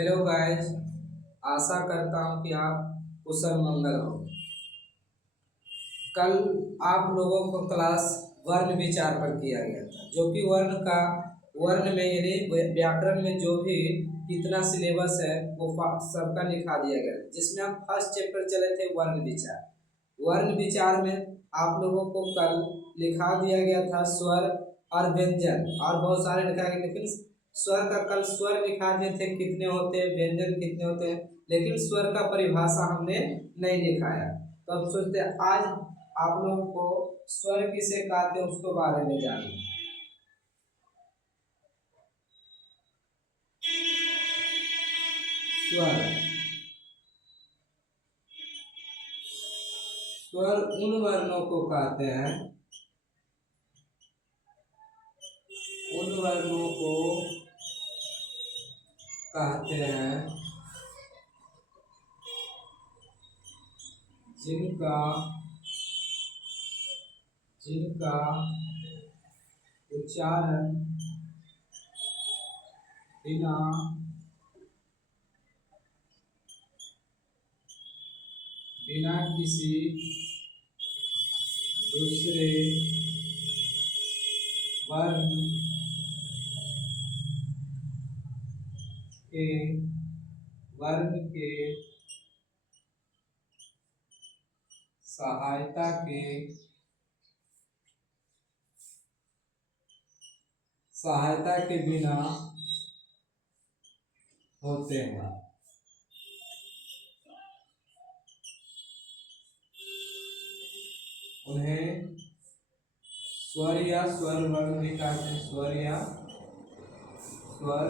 Hello guys. आशा करता हूँ कि आप कुशल मंगल हो। कल आप लोगों को क्लास वर्ण विचार पर किया गया था, जो कि वर्ण में यानी व्याकरण में जो भी कितना सिलेबस है वो सबका लिखा दिया गया है, जिसमें हम फर्स्ट चैप्टर चले थे वर्ण विचार। वर्ण विचार में आप लोगों को कल लिखा दिया गया था स्वर और व्यंजन और बहुत सारे लिखा गया, लेकिन स्वर का कल स्वर लिखा दिए थे कितने होते हैं, व्यंजन कितने होते हैं, लेकिन स्वर का परिभाषा हमने नहीं लिखाया। तो अब सोचते हैं आज आप लोगों को स्वर किसे कहते हैं उसके बारे में जानिए। स्वर स्वर उन वर्णों को कहते हैं, उन वर्णों को कहते हैं जिनका जिनका उच्चारण बिना बिना किसी दूसरे वर्ण के वर्ण के सहायता के बिना होते हैं। उन्हें स्वर या स्वर वर्ण भी कहते हैं, स्वर या स्वर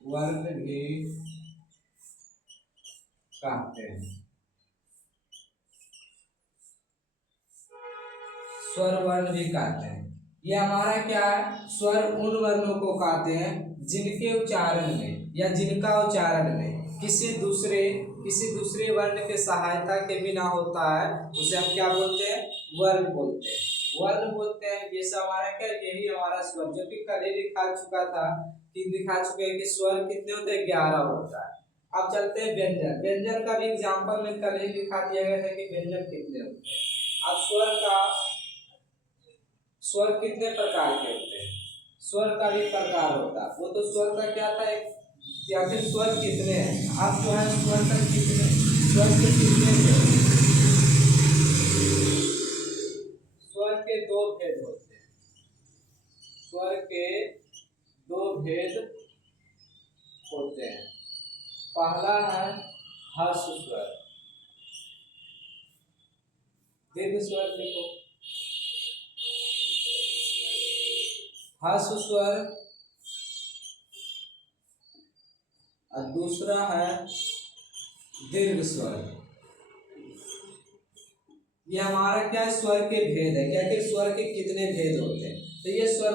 वर्ण भी कहते हैं। स्वर वर्ण भी कहते हैं। ये हमारा क्या है, स्वर उन वर्णों को कहते हैं जिनके उच्चारण में या जिनका उच्चारण में किसी दूसरे वर्ण के सहायता के बिना होता है, उसे हम क्या बोलते हैं, वर्ण बोलते हैं। वर्ण बोलते हैं जैसा हमारा क्या, यही हमारा स्वर, जो कि कल ही लिखा चुका था कि दिखा चुके हैं कि स्वर कितने होते हैं, 11 होता है। अब चलते हैं व्यंजन। व्यंजन का भी एग्जाम्पल में कल ही लिखा दिया गया था कि व्यंजन कितने होते हैं। अब स्वर कितने प्रकार के होते हैं, स्वर का भी प्रकार होता है। वो तो स्वर का क्या था, एक या फिर स्वर कितने हैं। आप जो है स्वर के कितने स्वर के दो भेद होते हैं। स्वर के दो भेद होते हैं। पहला है हर्ष स्वर। दीर्घ स्वर देखो, हर्ष स्वर, और दूसरा है दीर्घ स्वर। ये हमारा क्या है, स्वर के भेद है। क्या कि स्वर के कितने भेद होते हैं। तो ये स्वर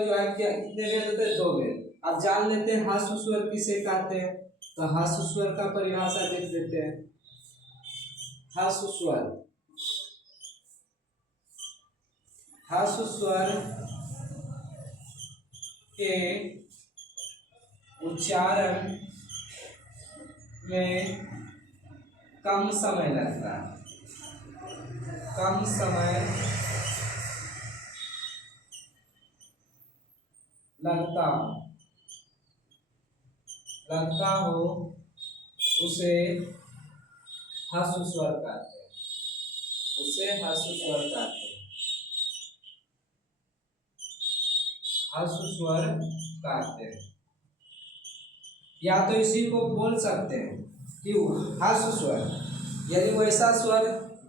जो है क्या, कितने भेद होते हैं, 2 भेद। अब जान लेते हैं हर्ष स्वर किसे कहते हैं। तो हर्ष स्वर का परिभाषा देख लेते हैं। हर्ष स्वर के उच्चारण में कम समय लगता है, कम समय लगता हो उसे हर्ष स्वर कहते हैं, उसे हर्ष स्वर कहते हैं, हर्ष स्वर कहते हैं। या तो इसी को बोल सकते हैं कि हर्ष स्वर यानी वैसा स्वर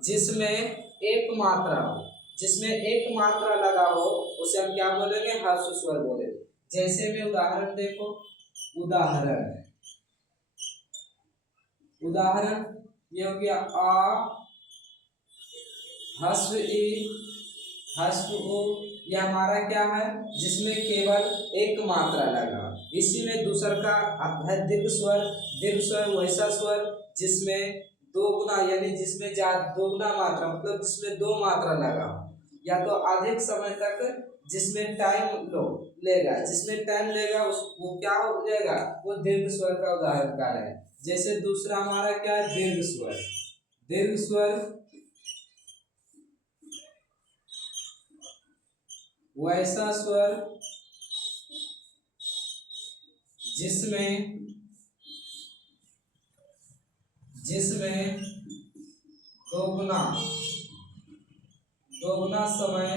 जिसमें एक मात्रा हो, जिसमें एक मात्रा लगा हो, उसे हम क्या बोलेंगे, हर्ष स्वर बोलेंगे। जैसे में उदाहरण देखो, उदाहरण ये हो गया आ, हर्ष ई, हर्ष उ। यह हमारा क्या है, जिसमें केवल एक मात्रा लगा। इसी में दूसरा का है दीर्घ स्वर। दीर्घ स्वर वैसा स्वर जिसमें दो गुना यानी जिसमें दो गुना मात्रा, मतलब जिसमें 2 मात्रा लगा। या तो अधिक समय तक जिसमें टाइम लेगा, जिसमें टाइम लेगा उस वो क्या हो जाएगा, वो दीर्घ स्वर का उदाहरण कार्य है। जैसे दूसरा हमारा क्या है, दीर्घ स्वर। दीर्घ स्वर वैसा स्वर जिसमें जिसमें दोगुना समय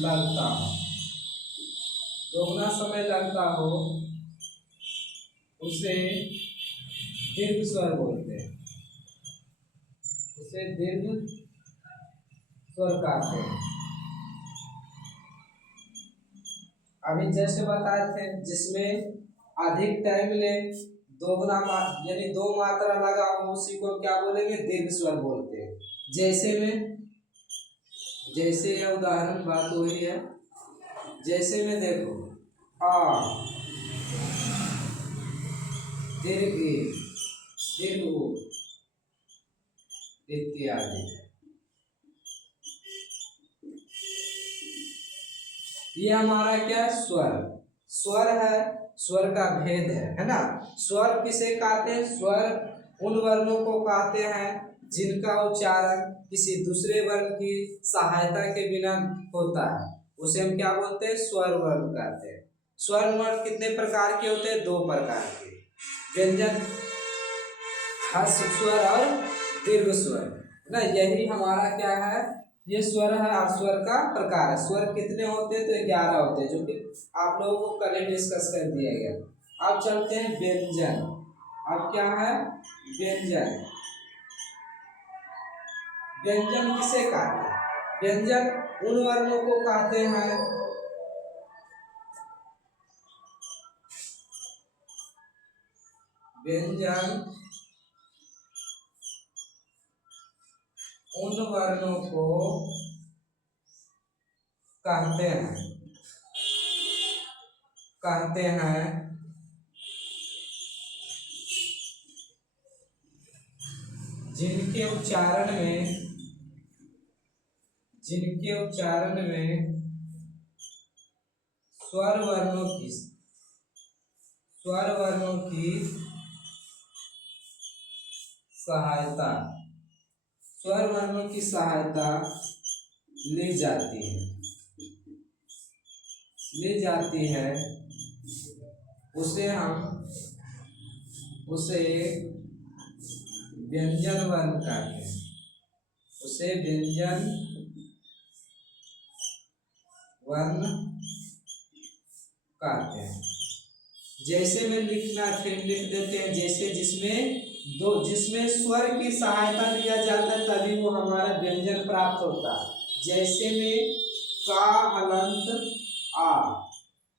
लगता हो, दोगुना समय लगता हो उसे दीर्घ स्वर बोलते हैं, उसे दीर्घ स्वर कहते हैं। अभी जैसे बताए थे, जिसमें अधिक टाइम ले, दोगुना यानी दो मात्रा लगा हो, उसी को क्या बोलेंगे, दीर्घ स्वर बोलते हैं। जैसे में, जैसे यह उदाहरण बात हो रही है, जैसे में देखो आ, दीर्घ दीर्घ इत्यादि। ये हमारा क्या है, स्वर। स्वर है, स्वर का भेद है ना। स्वर किसे कहते हैं, स्वर उन वर्णों को कहते हैं जिनका उच्चारण किसी दूसरे वर्ण की सहायता के बिना होता है, उसे हम क्या बोलते हैं, स्वर वर्ण कहते हैं। स्वर वर्ण कितने प्रकार के होते हैं, दो प्रकार के, व्यंजन ह्रस्व स्वर और दीर्घ स्वर ना। यही हमारा क्या है, ये स्वर है और स्वर का प्रकार है। स्वर कितने होते हैं, तो 11 होते हैं, जो कि आप लोगों को कल डिस्कस कर दिया गया। अब चलते हैं व्यंजन। अब क्या है, व्यंजन। व्यंजन किसे कहते हैं, व्यंजन उन वर्णों को कहते हैं व्यंजन उन वर्णों को कहते हैं जिनके उच्चारण में स्वर वर्णों की सहायता ली जाती है, उसे व्यंजन वर्ण कहते हैं, उसे व्यंजन वर्ण कहते हैं। जैसे में लिखना, फिर लिख देते हैं, जैसे जिसमें स्वर की सहायता लिया जाता है तभी वो हमारा व्यंजन प्राप्त होता है। जैसे में का हलंत आ,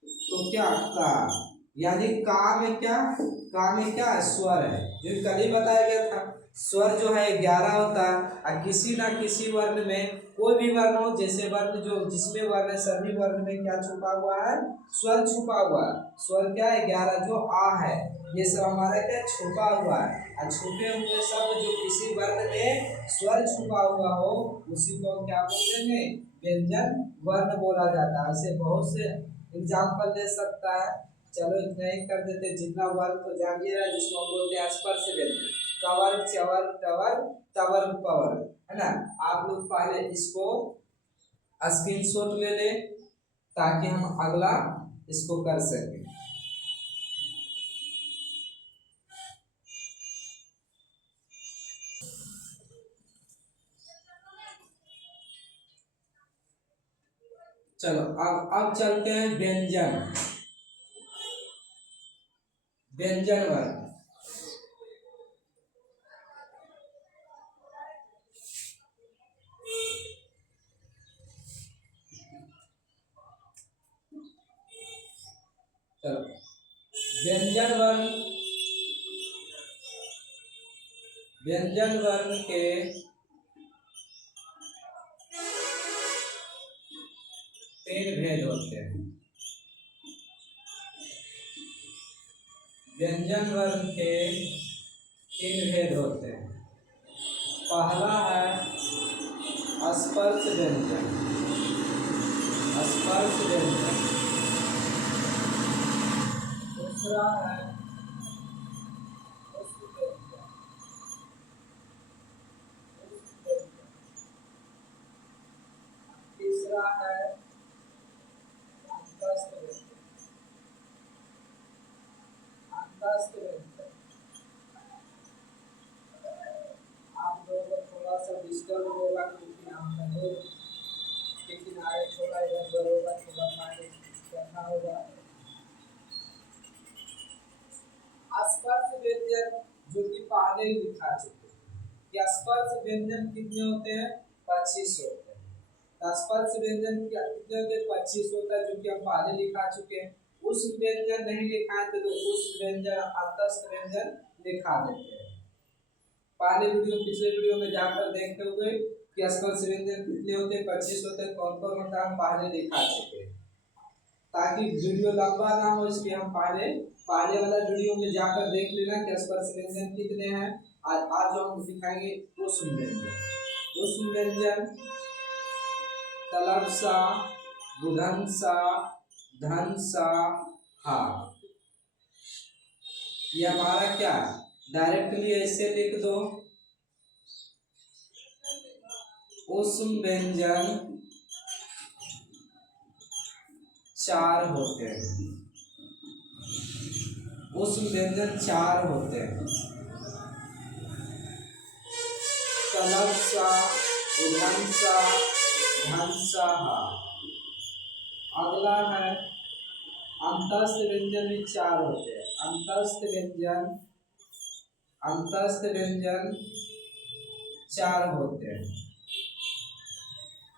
तो क्या का, यानी का में क्या स्वर है, जो कल ही बताया गया था। स्वर जो है 11 होता है और किसी ना किसी वर्ण में, कोई भी वर्ण हो, जैसे वर्ण जो जिसमें वर्ण है, सभी वर्ण में क्या छुपा हुआ है, स्वर छुपा हुआ है। स्वर क्या है, 11 जो आ है, ये सब हमारा क्या छुपा हुआ है। और छुपे हुए शब्द जो किसी वर्ण में स्वर छुपा हुआ हो, उसी को क्या बोलते हैं, व्यंजन वर्ण बोला जाता है। ऐसे बहुत से एग्जाम्पल दे सकता है। चलो इतना ही कर देते, जितना वर्ग तो जानिए रहा, जिसको हम बोलते हैं स्पर्श व्यंजन, कवर्ग, चवर्ग, टवर्ग, तवर्ग, पवर्ग, है ना। आप लोग पहले इसको स्क्रीनशॉट ले ले ताकि हम अगला इसको कर सकें। चलो अब चलते हैं व्यंजन वर्ण। चलो व्यंजन वर्ण के तीन भेद होते हैं। व्यंजन वर्ण के तीन भेद होते हैं। पहला है स्पर्श व्यंजन, स्पर्श व्यंजन। दूसरा है उष्म व्यंजन, तीसरा है अंतस्थ व्यंजन, अंतस्थ व्यंजन। आप लोगों को थोड़ा सा डिस्टर्ब होगा क्योंकि हम लोग के किनारे थोड़ा इधर होगा, थोड़ा पानी रखा होगा। स्पर्श व्यंजन जो कि पहले ही लिखा चुके हैं। स्पर्श व्यंजन कितने होते हैं? 25 होते हैं। स्पर्श व्यंजन कितने होते हैं? 25 होता है, जो कि हम पहले लिखा चुके हैं। उस व्यंजन नहीं लिखा है तो उस व्यंजन अंतस्थ व्यंजन लिखा देते हैं। पहले वीडियो पिछले वीडियो में जाकर देखते हुए कि स्पर्श व्यंजन कितने होते हैं? 25 होते हैं। कौन कौन होता है हम पहले लिखा चुके हैं। ताकि वीडियो लंबा ना हो इसलिए हम पहले वाला वीडियो में जाकर देख लेना कि स्पर्श व्यंजन कितने हैं। आज हम दिखाएंगे उष्म व्यंजन। उष्म व्यंजन तलबसा, बुधनसा, धनसा, हा। ये हमारा क्या डायरेक्टली ऐसे लिख दो। उष्म व्यंजन 4 होते हैं। उष्म व्यंजन 4 होते हैं। तलबसा, उधनसा, धनसा, हा। अगला है अंतस्थ व्यंजन भी 4 होते हैं। अंतस्थ व्यंजन 4 होते हैं।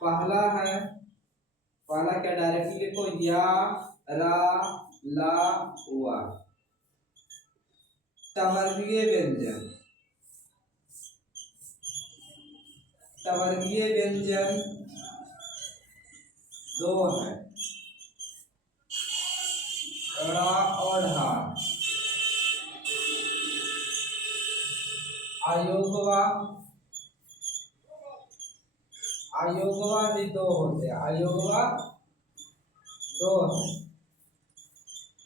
पहला क्या डायरेक्टली लिखो, या, रा, ला, वा। तवर्गीय व्यंजन, तवर्गीय व्यंजन 2 है, रा और हा। अयोगवा, अयोगवा भी 2 होते हैं। अयोगवा 2 है।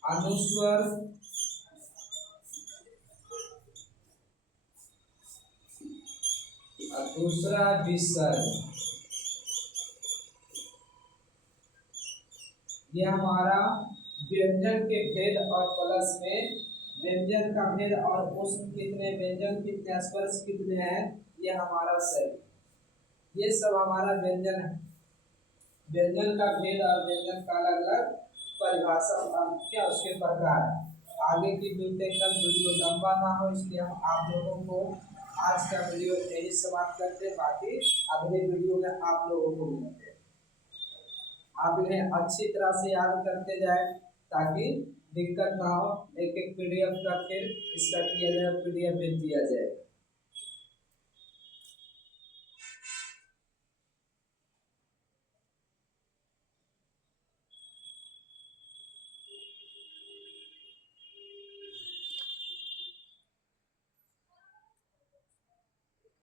अनुस्वर, और दूसरा विसर्ग। यह हमारा व्यंजन के भेद और प्लस में व्यंजन का भेद और उष्म कितने, व्यंजन कितने, स्पर्श कितने हैं, ये हमारा सही। ये सब हमारा व्यंजन है। व्यंजन का भेद और व्यंजन का अलग अलग परिभाषा क्या उसके प्रकार है। आगे की मिलते कल वीडियो लंबा ना हो इसलिए हम आप लोगों को आज का वीडियो यही समाप्त करते हैं। बाकी अगले वीडियो में आप लोगों को मिलते हैं। आप इन्हें अच्छी तरह से याद करते जाए ताकि दिक्कत ना हो। एक एक PDF का फिर इसका किया जाए, PDF भेज दिया जाए।